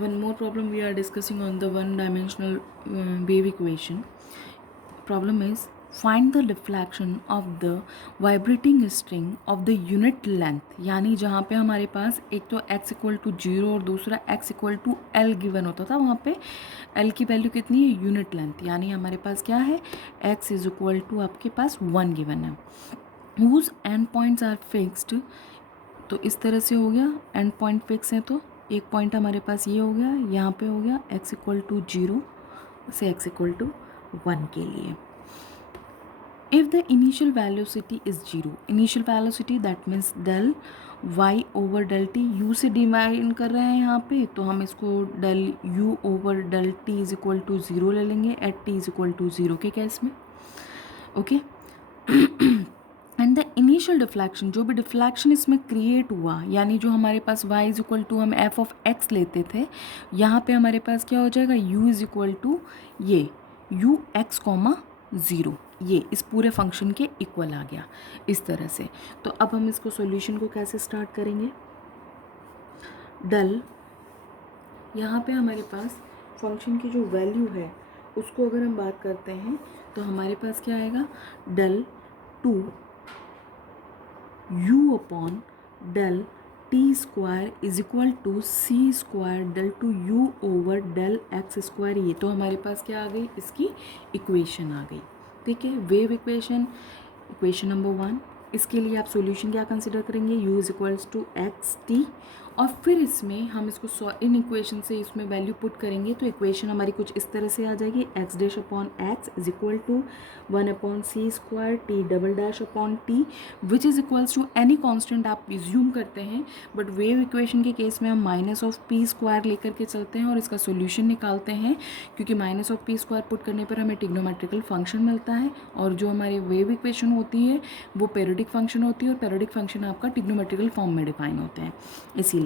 one more problem we are discussing on the one dimensional wave equation. Problem is find the deflection of the vibrating string of the unit length. यानी जहाँ पे हमारे पास एक तो x equal to 0 और दूसरा x equal to l given होता था, वहाँ पे l की वैल्यू कितनी है, यूनिट लेंथ, यानी हमारे पास क्या है, x इज इक्वल टू आपके पास 1 गिवन है. whose end points are fixed, तो इस तरह से हो गया, एंड पॉइंट फिक्स है तो एक पॉइंट हमारे पास ये हो गया, यहाँ पे हो गया x इक्वल टू 0 से x इक्वल टू 1 के लिए. If the initial velocity is 0, initial velocity that means del y over del T, u से डिवाइड कर रहे हैं यहाँ पे, तो हम इसको del u over del t is equal to 0 ले लेंगे at t is equal to 0 के केस में. Okay. And the initial deflection, जो भी डिफ्लेक्शन इसमें क्रिएट हुआ, यानी जो हमारे पास y इज इक्वल टू हम f ऑफ x लेते थे, यहाँ पे हमारे पास क्या हो जाएगा, u इज इक्वल टू ये u x कॉमा 0, ये इस पूरे फंक्शन के इक्वल आ गया इस तरह से. तो अब हम इसको सॉल्यूशन को कैसे स्टार्ट करेंगे. डेल, यहाँ पे हमारे पास फंक्शन की जो वैल्यू है उसको अगर हम बात करते हैं तो हमारे पास क्या आएगा, del two u upon del T square is equal to C square del two u over del X square. ये तो हमारे पास क्या आ गई, इसकी इक्वेशन आ गई. ठीक है, वेव इक्वेशन, इक्वेशन नंबर 1. इसके लिए आप सॉल्यूशन क्या कंसिडर करेंगे, u is equals to X T, और फिर इसमें हम इसको इन इक्वेशन से इसमें वैल्यू पुट करेंगे तो इक्वेशन हमारी कुछ इस तरह से आ जाएगी, X dash upon X is equal to 1 upon C square T double dash upon T which is equals to any constant आप इज्यूम करते हैं. बट वेव इक्वेशन के केस में हम माइनस ऑफ पी स्क्वायर लेकर के चलते हैं और इसका सोल्यूशन निकालते हैं, क्योंकि minus of P square put करने पर हमें ट्रिग्नोमेट्रिकल फंक्शन मिलता है, और जो हमारी वेव इक्वेशन होती है वो पेरियोडिक फंक्शन होती है, और पेरियोडिक फंक्शन आपका ट्रिग्नोमेट्रिकल फॉर्म में डिफाइन होते हैं. इसीलिए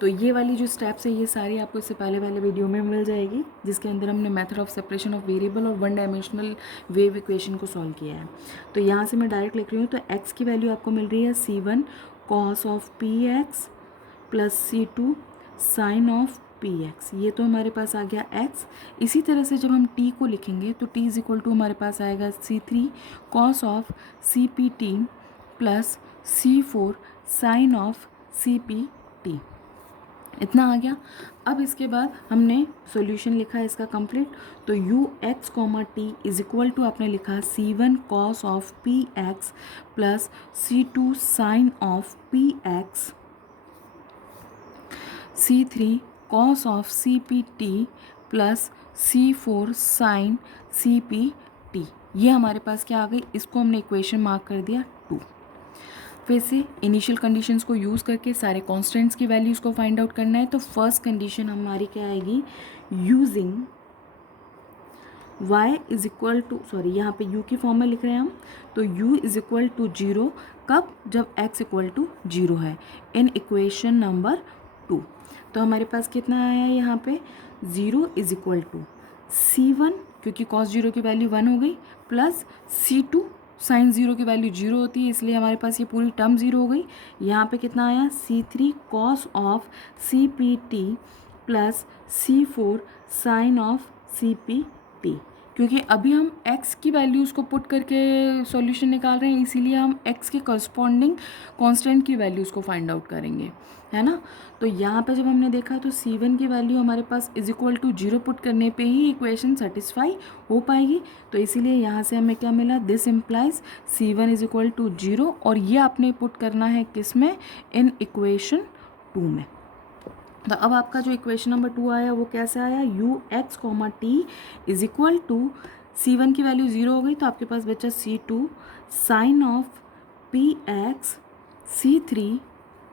तो ये वाली जो स्टेप्स है ये सारी आपको इससे पहले वाले वीडियो में मिल जाएगी, जिसके अंदर हमने method of separation of variable और वन डायमेंशनल वेव इक्वेशन को सॉल्व किया है. तो यहाँ से मैं डायरेक्ट लिख रही हूँ, तो x की वैल्यू आपको मिल रही है c1 cos of px plus c2 sine of px. ये तो हमारे पास आ गया x. इसी तरह से जब हम t को लिखेंगे तो t इज इक्वल टू हमारे पास आएगा c3 cos of cpt plus c4 sine of cp T. इतना आ गया. अब इसके बाद हमने सॉल्यूशन लिखा है इसका कंप्लीट, तो u x comma T is equal to आपने लिखा c1 cos of P X plus c2 sine of P X, c3 cos of C P T plus c4 sine C P T. ये हमारे पास क्या आ गई, इसको हमने इक्वेशन मार्क कर दिया 2. फिर से इनिशियल कंडीशंस को यूज़ करके सारे कॉन्स्टेंट्स की वैल्यूज़ को फाइंड आउट करना है. तो फर्स्ट कंडीशन हमारी क्या आएगी, using y is equal to, sorry यहाँ पे u की फॉर्म में लिख रहे हैं हम, तो u इज इक्वल टू 0 कब, जब x इक्वल टू 0 है, इन इक्वेशन नंबर 2. तो हमारे पास कितना आया है यहाँ पे, 0 इज इक्वल टू c1, क्योंकि cos 0 की वैल्यू 1 हो गई, प्लस c2 साइन 0 की वैल्यू 0 होती है, इसलिए हमारे पास ये पूरी टर्म 0 हो गई. यहाँ पे कितना आया, c3 cos of C P T plus c4 sine of C P T. क्योंकि अभी हम x की वैल्यूज़ को पुट करके सॉल्यूशन निकाल रहे हैं, इसीलिए हम x के करस्पॉन्डिंग कांस्टेंट की वैल्यूज़ को फाइंड आउट करेंगे, है ना. तो यहाँ पे जब हमने देखा तो c1 की वैल्यू हमारे पास इज इक्वल टू 0 पुट करने पे ही इक्वेशन सेटिस्फाई हो पाएगी. तो इसीलिए यहाँ से हमें क्या मिला, this implies c1 is equal to 0, और ये आपने पुट करना है किस में, इन इक्वेशन 2 में. तो अब आपका जो इक्वेशन नंबर 2 आया वो कैसे आया, u x comma T is equal to c1 की वैल्यू 0 हो गई, तो आपके पास बचा c2 sine of P X, c3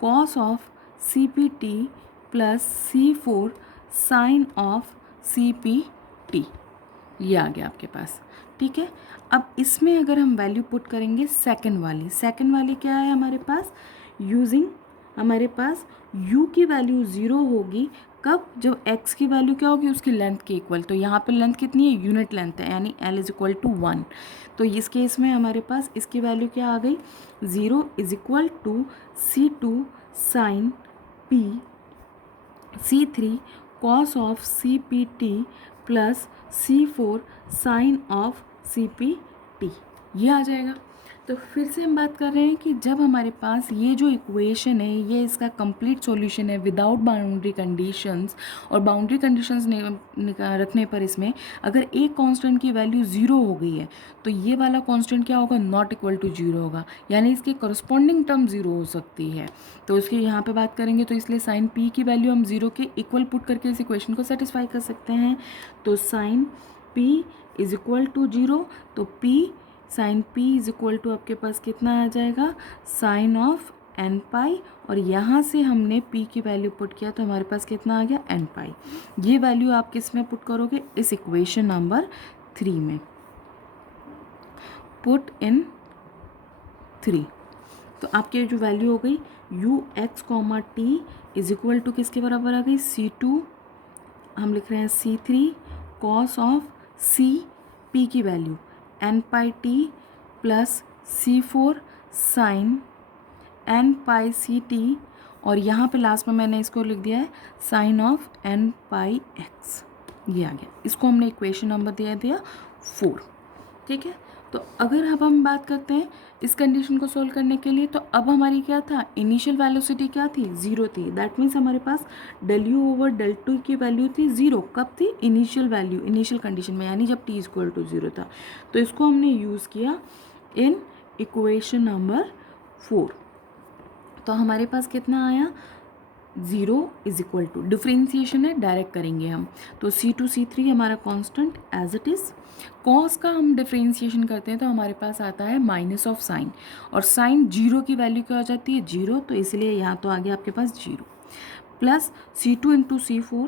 cos of C P T plus c4 sine of C P T. ये आ गया आपके पास. ठीक है, अब इसमें अगर हम वैल्यू पुट करेंगे सेकंड वाली क्या है हमारे पास, यूजिंग हमारे पास u की वैल्यू 0 होगी कब, जब x की वैल्यू क्या होगी, उसकी लेंथ के इक्वल. तो यहाँ पे लेंथ कितनी है, यूनिट लेंथ है, यानी l इज इक्वल टू 1. तो इस केस में हमारे पास इसकी वैल्यू क्या आ गई, 0 is equal to c2 sine p, c3 cos of C P T plus C4 sine of CPT, ये आ जाएगा। तो फिर से हम बात कर रहे हैं कि जब हमारे पास ये जो इक्वेशन है ये इसका कंप्लीट सॉल्यूशन है विदाउट बाउंड्री कंडीशंस, और बाउंड्री कंडीशंस रखने पर इसमें अगर एक कांस्टेंट की वैल्यू 0 हो गई है तो ये वाला कांस्टेंट क्या होगा, नॉट इक्वल टू 0 होगा, यानी इसकी करस्पॉन्डिंग टर्म 0 हो सकती है। तो उसकी यहाँ पे बात करेंगे तो इसलिए साइन P की वैल्यू हम 0 के इक्वल पुट करके इस इक्वेशन को सेटिस्फाई कर सकते हैं। तो sine P is equal to 0, तो P sine P is equal to आपके पास कितना आ जाएगा, साइन ऑफ n पाई, और यहाँ से हमने P की वैल्यू पुट किया तो हमारे पास कितना आ गया, n पाई। ये वैल्यू आप किस में पुट करोगे, इस इक्वेशन नंबर 3 में, पुट इन 3। तो आपकी जो वैल्यू हो गई u x comma T is equal to किसके बराबर आ गई, C2, हम लिख रहे हैं C3 cos of C P की value n pi T plus C4 sine n pi CT, और यहाँ पे लास्ट में मैंने इसको लिख दिया है sine of n pi x, ये आ गया। इसको हमने इक्वेशन नंबर दिया 4, ठीक है। तो अगर अब हम बात करते हैं इस कंडीशन को सोल्व करने के लिए, तो अब हमारी क्या था, इनिशियल वेलोसिटी क्या थी, 0 थी। दैट मीन्स हमारे पास del u over del t की वैल्यू थी 0, कब थी, इनिशियल वैल्यू, इनिशियल कंडीशन में, यानी जब t इक्वल टू 0 था। तो इसको हमने यूज़ किया इन इक्वेशन नंबर 4। तो हमारे पास कितना आया, 0 इज इक्वल टू, डिफ्रेंसिएशन है डायरेक्ट करेंगे हम, तो C2 C3 हमारा constant as it is. Cos का हम डिफ्रेंसिएशन करते हैं तो हमारे पास आता है माइनस ऑफ साइन, और साइन 0 की वैल्यू क्या हो जाती है, 0, तो इसलिए यहाँ तो आ गया आपके पास 0, plus C2 into C4,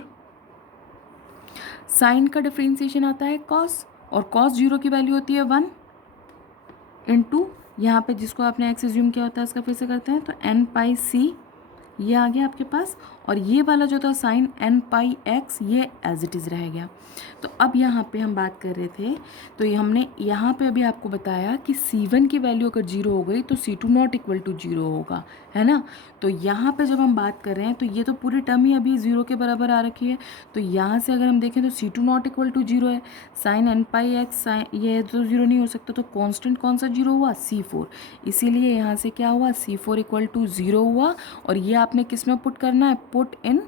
sine का डिफ्रेंसिएशन आता है कॉस, और कॉस 0 की वैल्यू होती है 1, इंटू यहाँ पे जिसको आपने एक्स एज्यूम किया होता है उसका फिर से करते हैं, तो n पाई c, ये आ गया आपके पास, और ये वाला जो था साइन n पाई x, ये एज इट इज़ रह गया। तो अब यहाँ पे हम बात कर रहे थे, तो ये हमने यहाँ पे अभी आपको बताया कि C1 की वैल्यू अगर 0 हो गई तो C2 नॉट इक्वल टू 0 होगा, है ना। तो यहाँ पे जब हम बात कर रहे हैं तो ये तो पूरी टर्म ही अभी 0 के बराबर आ रखी है, तो यहाँ से अगर हम देखें तो C2 नॉट इक्वल टू 0 है, sign n pi x, sign ये तो 0 नहीं हो सकता, तो कॉन्स्टेंट कौन सा 0 हुआ, C4, इसीलिए यहाँ से क्या हुआ, C4 इक्वल टू 0 हुआ, और ये आपने किस में पुट करना है, पुट इन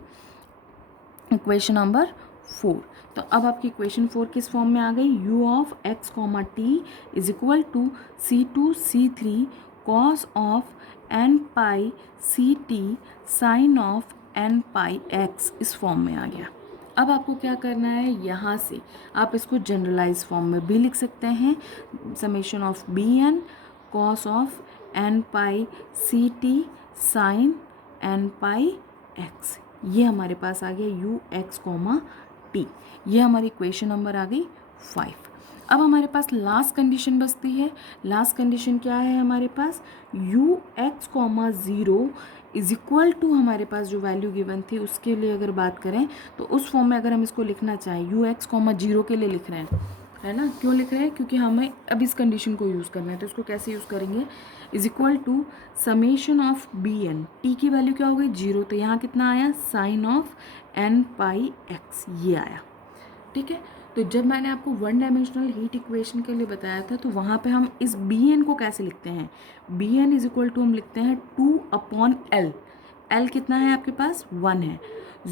इक्वेशन नंबर 4। तो अब आपकी इक्वेशन 4 किस फॉर्म में आ गई, u of x comma T is equal to C2 C3 cos of n pi CT sine of n pi x, इस फॉर्म में आ गया। अब आपको क्या करना है, यहाँ से आप इसको जनरलाइज फॉर्म में भी लिख सकते हैं, summation of bn cos of n pi CT sine n pi x, ये हमारे पास आ गया u x कॉमा टी, ये हमारी इक्वेशन नंबर आ गई 5। अब हमारे पास लास्ट कंडीशन बचती है। लास्ट कंडीशन क्या है हमारे पास, u x comma 0 is equal to, हमारे पास जो वैल्यू गिवन थी उसके लिए अगर बात करें तो उस फॉर्म में अगर हम इसको लिखना चाहें, u x कॉमा 0 के लिए लिख रहे हैं, है ना, क्यों लिख रहे हैं, क्योंकि हमें अब इस कंडीशन को यूज़ करना है। तो इसको कैसे यूज़ करेंगे, is equal to summation of bn, t की वैल्यू क्या हो गई 0, तो यहाँ कितना आया, sine of n pi x, ये आया, ठीक है। तो जब मैंने आपको वन डायमेंशनल हीट इक्वेशन के लिए बताया था तो वहाँ पे हम इस bn को कैसे लिखते हैं, bn इज इक्वल टू हम लिखते हैं 2/L, L कितना है आपके पास, 1 है,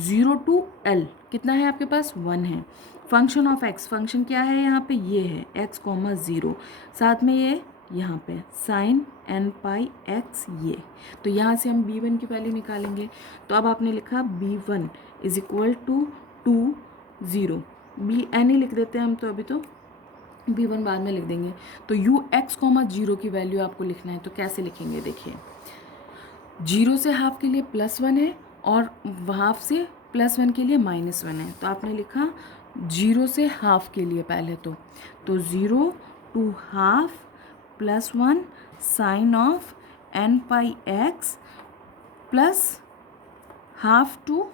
0 to L कितना है आपके पास, 1 है, फंक्शन ऑफ x, फंक्शन क्या है यहाँ पे, ये है x कॉमा 0, साथ में ये यहाँ पे साइन n पाई x, ये, तो यहाँ से हम b1 की वैल्यू निकालेंगे। तो अब आपने लिखा b1 is equal to 2 0, bn ही लिख देते हैं हम, तो अभी तो b1 बाद में लिख देंगे। तो u x कॉमा 0 की वैल्यू आपको लिखना है, तो कैसे लिखेंगे, देखिए 0 से हाफ के लिए +1 है और हाफ से +1 के लिए -1 है, तो आपने लिखा 0 से हाफ के लिए पहले तो 0 to half +1 sine of n pi x plus half to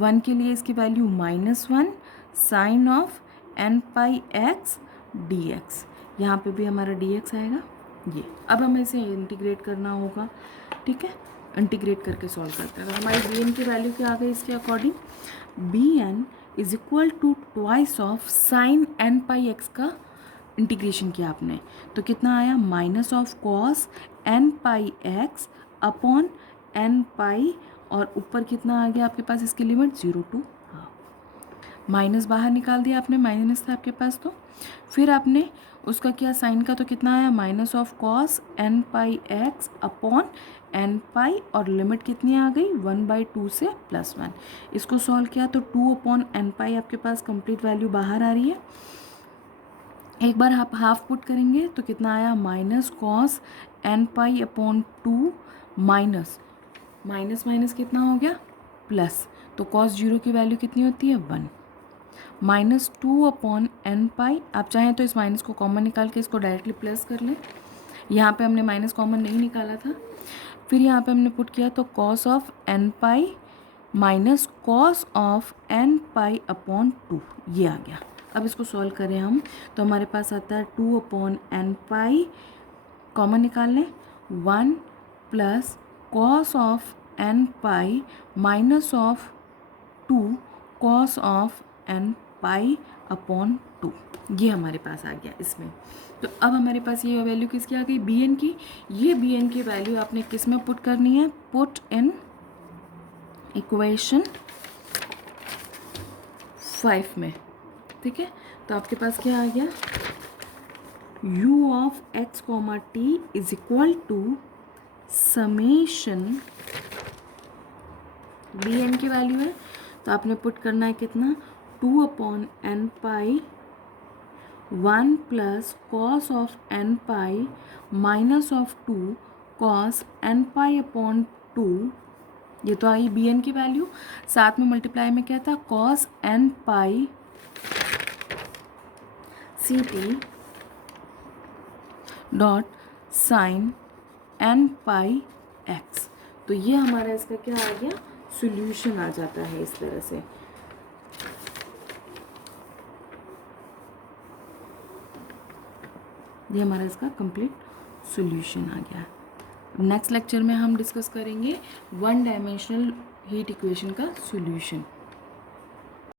1 के लिए इसकी value -1 sine of n pi x dx, यहाँ पे भी हमारा dx आएगा ये। अब हमें इसे इंटीग्रेट करना होगा, ठीक है। इंटीग्रेट करके सॉल्व करते हैं। तो हमारी बी एन की वैल्यू क्या आ गई इसके according, B N is equal to twice of sine N pi X का इंटीग्रेशन किया आपने, तो कितना आया, minus of cos N pi X upon N pi, और ऊपर कितना आ गया आपके पास इसकी लिमिट 0 to हाफ। माइनस बाहर निकाल दिया आपने, माइनस था आपके पास, तो फिर आपने उसका किया साइन का, तो कितना आया, minus of cos N pi X upon N pi, और लिमिट कितनी आ गई 1/2 से +1। इसको सॉल्व किया तो 2 अपॉन एन पाई आपके पास कंप्लीट वैल्यू बाहर आ रही है। एक बार आप हाफ पुट करेंगे तो कितना आया, minus cos N pi upon 2 minus minus minus कितना हो गया प्लस, तो कॉस 0 की वैल्यू कितनी होती है 1, माइनस 2 अपॉन एन पाई। आप चाहें तो इस माइनस को कॉमन निकाल के इसको डायरेक्टली प्लस कर लें, यहाँ पे हमने माइनस कॉमन नहीं निकाला था। फिर यहाँ पे हमने पुट किया तो cos of N pi minus cos of N pi upon 2, ये आ गया। अब इसको सॉल्व करें हम, तो हमारे पास आता है 2 अपॉन एन पाई, कॉमन निकाल लें, 1 plus cos of N pi minus of 2 cos of N pi upon 2, ये हमारे पास आ गया इसमें। तो अब हमारे पास ये वैल्यू किसकी आ गई, बी एन की। ये बी एन की वैल्यू आपने किस में पुट करनी है, पुट इन इक्वेशन 5 में, ठीक है। तो आपके पास क्या आ गया, u of x comma T is equal to summation, B N की वैल्यू है तो आपने पुट करना है कितना, 2 upon N pi 1 plus cos of N pi minus of 2 cos N pi upon 2, ये तो आई बी एन की वैल्यू। साथ में मल्टीप्लाई में क्या था, cos N pi C T dot sine N pi X. तो ये हमारा इसका क्या आ गया, सॉल्यूशन आ जाता है इस तरह से। ये हमारा इसका कंप्लीट सॉल्यूशन आ गया। नेक्स्ट लेक्चर में हम डिस्कस करेंगे 1 डायमेंशनल हीट इक्वेशन का सॉल्यूशन।